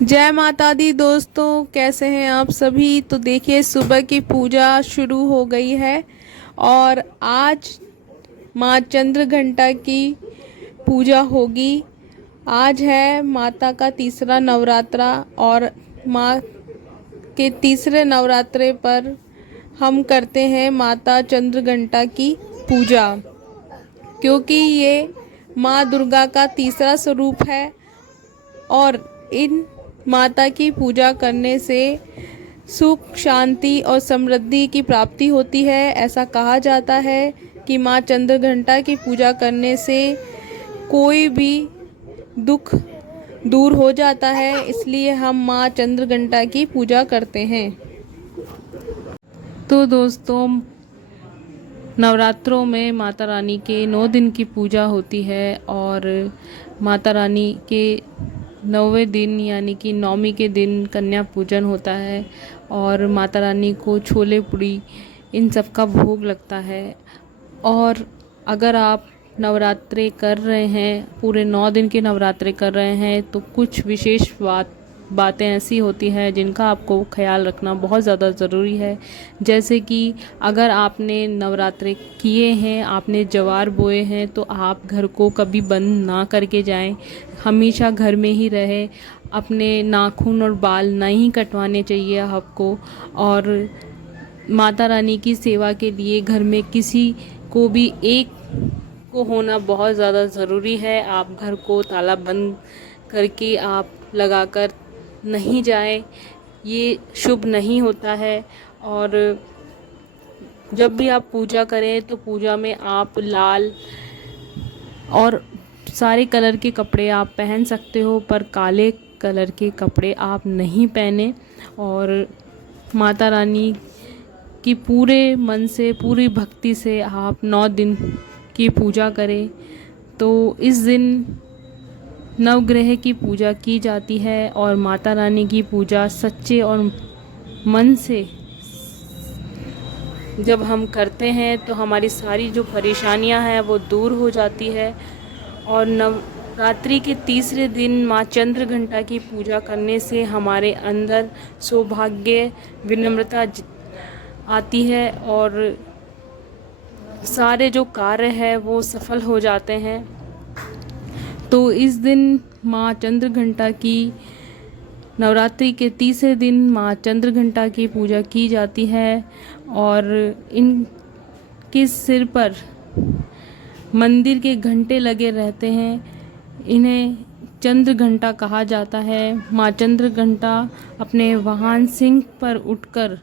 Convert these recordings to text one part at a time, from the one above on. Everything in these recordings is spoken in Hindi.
जय माता दी दोस्तों, कैसे हैं आप सभी। तो देखिए, सुबह की पूजा शुरू हो गई है और आज माँ चंद्र घंटा की पूजा होगी। आज है माता का तीसरा नवरात्रा और माँ के तीसरे नवरात्रे पर हम करते हैं माता चंद्र घंटा की पूजा, क्योंकि ये माँ दुर्गा का तीसरा स्वरूप है और इन माता की पूजा करने से सुख, शांति और समृद्धि की प्राप्ति होती है। ऐसा कहा जाता है कि माँ चंद्रघंटा की पूजा करने से कोई भी दुख दूर हो जाता है, इसलिए हम माँ चंद्रघंटा की पूजा करते हैं। तो दोस्तों, नवरात्रों में माता रानी के 9 दिन की पूजा होती है और माता रानी के 9वें दिन यानी कि नवमी के दिन कन्या पूजन होता है और माता रानी को छोले पूड़ी इन सब का भोग लगता है। और अगर आप नवरात्रे कर रहे हैं, पूरे 9 दिन के नवरात्रे कर रहे हैं, तो कुछ विशेष बातें ऐसी होती हैं जिनका आपको ख्याल रखना बहुत ज़्यादा ज़रूरी है। जैसे कि अगर आपने नवरात्रे किए हैं, आपने ज्वार बोए हैं, तो आप घर को कभी बंद ना करके जाएं, हमेशा घर में ही रहे। अपने नाखून और बाल नहीं कटवाने चाहिए आपको। और माता रानी की सेवा के लिए घर में किसी को भी एक को होना बहुत ज़्यादा ज़रूरी है। आप घर को ताला बंद करके आप लगाकर नहीं जाएं, ये शुभ नहीं होता है। और जब भी आप पूजा करें तो पूजा में आप लाल और सारे कलर के कपड़े आप पहन सकते हो, पर काले कलर के कपड़े आप नहीं पहने। और माता रानी की पूरे मन से, पूरी भक्ति से आप 9 दिन की पूजा करें। तो इस दिन नवग्रह की पूजा की जाती है और माता रानी की पूजा सच्चे और मन से जब हम करते हैं तो हमारी सारी जो परेशानियां हैं वो दूर हो जाती है। और नवरात्रि के तीसरे दिन माँ चंद्र घंटा की पूजा करने से हमारे अंदर सौभाग्य, विनम्रता आती है और सारे जो कार्य है वो सफल हो जाते हैं। तो इस दिन माँ चंद्र घंटा की नवरात्रि के तीसरे दिन माँ चंद्र घंटा की पूजा की जाती है और इनके सिर पर मंदिर के घंटे लगे रहते हैं। इन्हें चंद्र घंटा कहा जाता है। माँ चंद्र घंटा अपने वाहन सिंह पर उठकर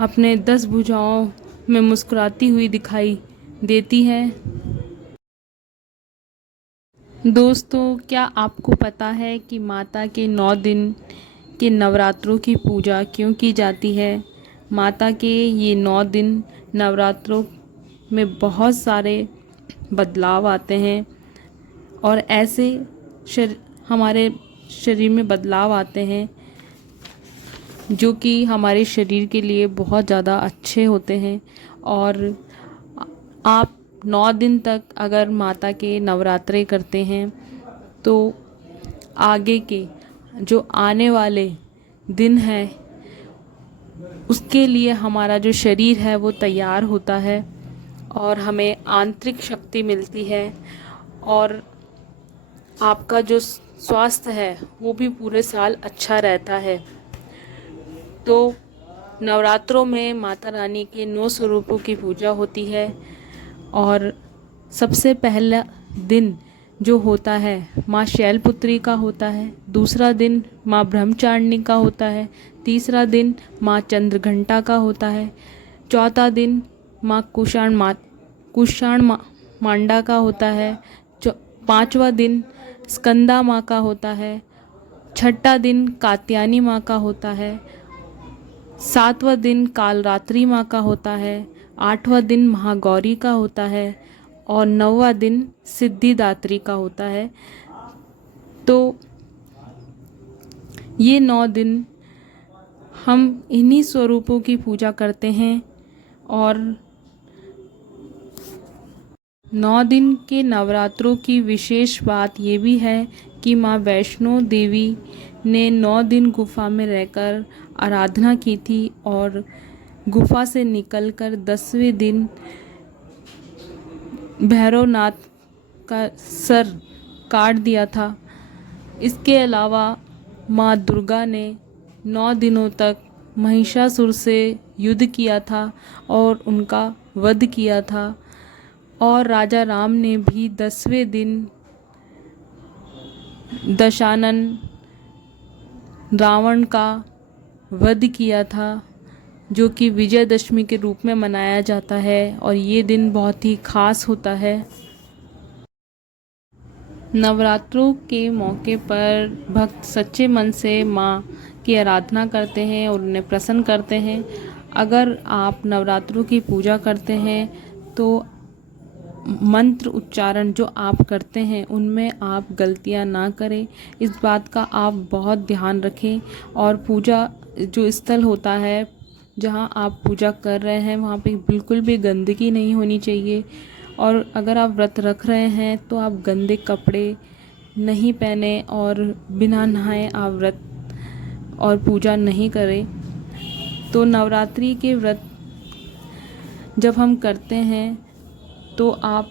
अपने 10 भुजाओं में मुस्कुराती हुई दिखाई देती है। दोस्तों, क्या आपको पता है कि माता के 9 दिन के नवरात्रों की पूजा क्यों की जाती है? माता के ये 9 दिन नवरात्रों में बहुत सारे बदलाव आते हैं और ऐसे हमारे शरीर में बदलाव आते हैं जो कि हमारे शरीर के लिए बहुत ज़्यादा अच्छे होते हैं। और आप 9 दिन तक अगर माता के नवरात्रे करते हैं तो आगे के जो आने वाले दिन है उसके लिए हमारा जो शरीर है वो तैयार होता है और हमें आंतरिक शक्ति मिलती है और आपका जो स्वास्थ्य है वो भी पूरे साल अच्छा रहता है। तो नवरात्रों में माता रानी के 9 स्वरूपों की पूजा होती है और सबसे पहला दिन जो होता है माँ शैलपुत्री का होता है, दूसरा दिन माँ ब्रह्मचारिणी का होता है, तीसरा दिन माँ चंद्रघंटा का होता है, चौथा दिन माँ कुषाण मांडा का होता है, पांचवा दिन स्कंदा माँ का होता है, छठा दिन कात्यायनी माँ का होता है, सातवां दिन कालरात्रि माँ का होता है, आठवां दिन महागौरी का होता है और 9वां दिन सिद्धिदात्री का होता है। तो ये 9 दिन हम इन्हीं स्वरूपों की पूजा करते हैं। और 9 दिन के नवरात्रों की विशेष बात ये भी है कि माँ वैष्णो देवी ने 9 दिन गुफा में रहकर आराधना की थी और गुफा से निकलकर 10वें दिन भैरवनाथ का सर काट दिया था। इसके अलावा माँ दुर्गा ने 9 दिनों तक महिषासुर से युद्ध किया था और उनका वध किया था। और राजा राम ने भी 10वें दिन दशानन रावण का वध किया था, जो कि विजयदशमी के रूप में मनाया जाता है और ये दिन बहुत ही खास होता है। नवरात्रों के मौके पर भक्त सच्चे मन से माँ की आराधना करते हैं और उन्हें प्रसन्न करते हैं। अगर आप नवरात्रों की पूजा करते हैं तो मंत्र उच्चारण जो आप करते हैं उनमें आप गलतियां ना करें, इस बात का आप बहुत ध्यान रखें। और पूजा जो स्थल होता है जहां आप पूजा कर रहे हैं वहां पे बिल्कुल भी गंदगी नहीं होनी चाहिए। और अगर आप व्रत रख रहे हैं तो आप गंदे कपड़े नहीं पहने और बिना नहाए आप व्रत और पूजा नहीं करें। तो नवरात्रि के व्रत जब हम करते हैं तो आप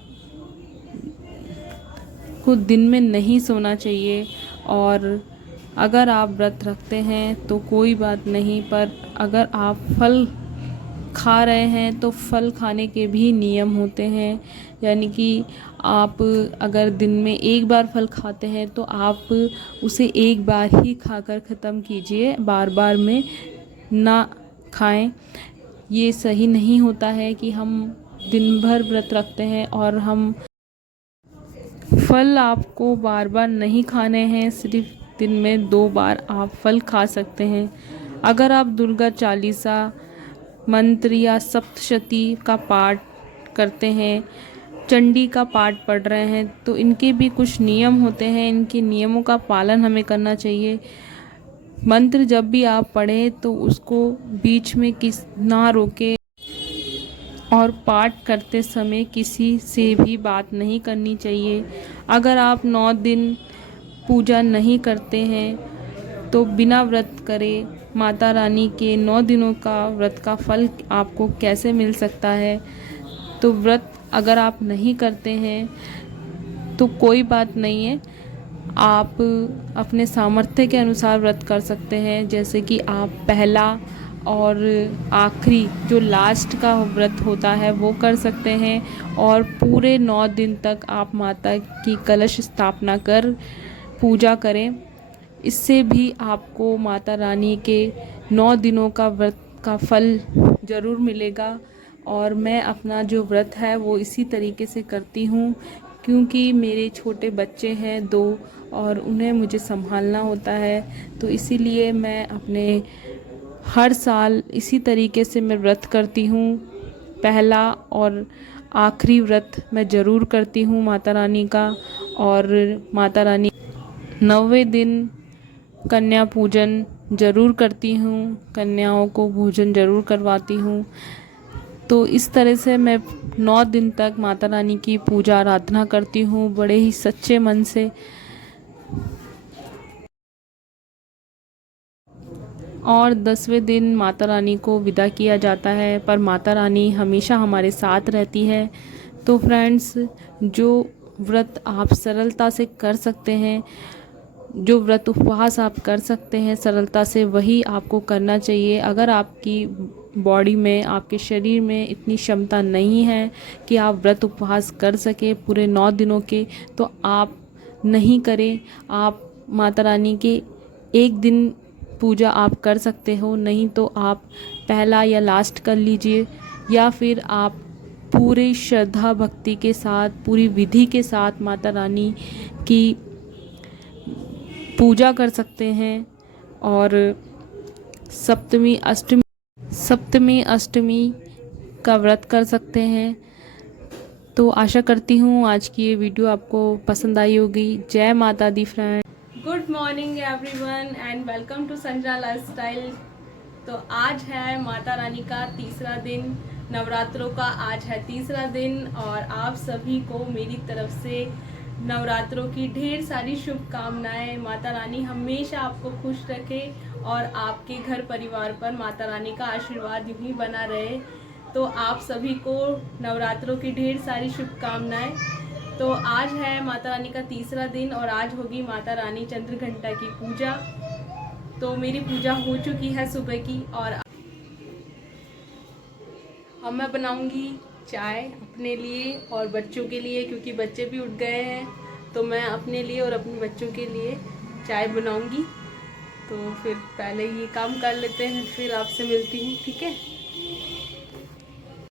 को दिन में नहीं सोना चाहिए। और अगर आप व्रत रखते हैं तो कोई बात नहीं, पर अगर आप फल खा रहे हैं तो फल खाने के भी नियम होते हैं। यानी कि आप अगर दिन में एक बार फल खाते हैं तो आप उसे एक बार ही खाकर ख़त्म कीजिए, बार बार में ना खाएं। ये सही नहीं होता है कि हम दिन भर व्रत रखते हैं और हम फल आपको बार बार नहीं खाने हैं, सिर्फ दिन में 2 बार आप फल खा सकते हैं। अगर आप दुर्गा चालीसा मंत्र या सप्तशती का पाठ करते हैं, चंडी का पाठ पढ़ रहे हैं, तो इनके भी कुछ नियम होते हैं, इनके नियमों का पालन हमें करना चाहिए। मंत्र जब भी आप पढ़ें तो उसको बीच में ना रोके और पाठ करते समय किसी से भी बात नहीं करनी चाहिए। अगर आप 9 दिन पूजा नहीं करते हैं तो बिना व्रत करे माता रानी के 9 दिनों का व्रत का फल आपको कैसे मिल सकता है। तो व्रत अगर आप नहीं करते हैं तो कोई बात नहीं है, आप अपने सामर्थ्य के अनुसार व्रत कर सकते हैं। जैसे कि आप पहला और आखिरी जो लास्ट का व्रत होता है वो कर सकते हैं और पूरे 9 दिन तक आप माता की कलश स्थापना कर पूजा करें। इससे भी आपको माता रानी के 9 दिनों का व्रत का फल ज़रूर मिलेगा। और मैं अपना जो व्रत है वो इसी तरीके से करती हूँ, क्योंकि मेरे छोटे बच्चे हैं 2 और उन्हें मुझे संभालना होता है। तो इसीलिए मैं अपने हर साल इसी तरीके से मैं व्रत करती हूँ। पहला और आखिरी व्रत मैं ज़रूर करती हूँ माता रानी का। और माता रानी 9वें दिन कन्या पूजन ज़रूर करती हूँ, कन्याओं को भोजन ज़रूर करवाती हूँ। तो इस तरह से मैं 9 दिन तक माता रानी की पूजा आराधना करती हूँ बड़े ही सच्चे मन से। और 10वें दिन माता रानी को विदा किया जाता है, पर माता रानी हमेशा हमारे साथ रहती है। तो फ्रेंड्स, जो व्रत आप सरलता से कर सकते हैं, जो व्रत उपवास आप कर सकते हैं सरलता से, वही आपको करना चाहिए। अगर आपकी बॉडी में, आपके शरीर में इतनी क्षमता नहीं है कि आप व्रत उपवास कर सके पूरे 9 दिनों के, तो आप नहीं करें। आप माता रानी के एक दिन पूजा आप कर सकते हो, नहीं तो आप पहला या लास्ट कर लीजिए, या फिर आप पूरी श्रद्धा भक्ति के साथ, पूरी विधि के साथ माता रानी की पूजा कर सकते हैं। और सप्तमी अष्टमी का व्रत कर सकते हैं। तो आशा करती हूँ आज की ये वीडियो आपको पसंद आई होगी। जय माता दी friend. Good morning everyone and welcome to Sanjana lifestyle. तो आज है माता रानी का तीसरा दिन, नवरात्रों का आज है तीसरा दिन, और आप सभी को मेरी तरफ से नवरात्रों की ढेर सारी शुभकामनाएं। माता रानी हमेशा आपको खुश रखे और आपके घर परिवार पर माता रानी का आशीर्वाद यूं ही बना रहे। तो आप सभी को नवरात्रों की ढेर सारी शुभकामनाएं। तो आज है माता रानी का तीसरा दिन और आज होगी माता रानी चंद्रघंटा की पूजा। तो मेरी पूजा हो चुकी है सुबह की और अब मैं बनाऊंगी चाय अपने लिए और बच्चों के लिए, क्योंकि बच्चे भी उठ गए हैं। तो मैं अपने लिए और अपने बच्चों के लिए चाय बनाऊंगी। तो फिर पहले ये काम कर लेते हैं, फिर आपसे मिलती हूँ, ठीक है।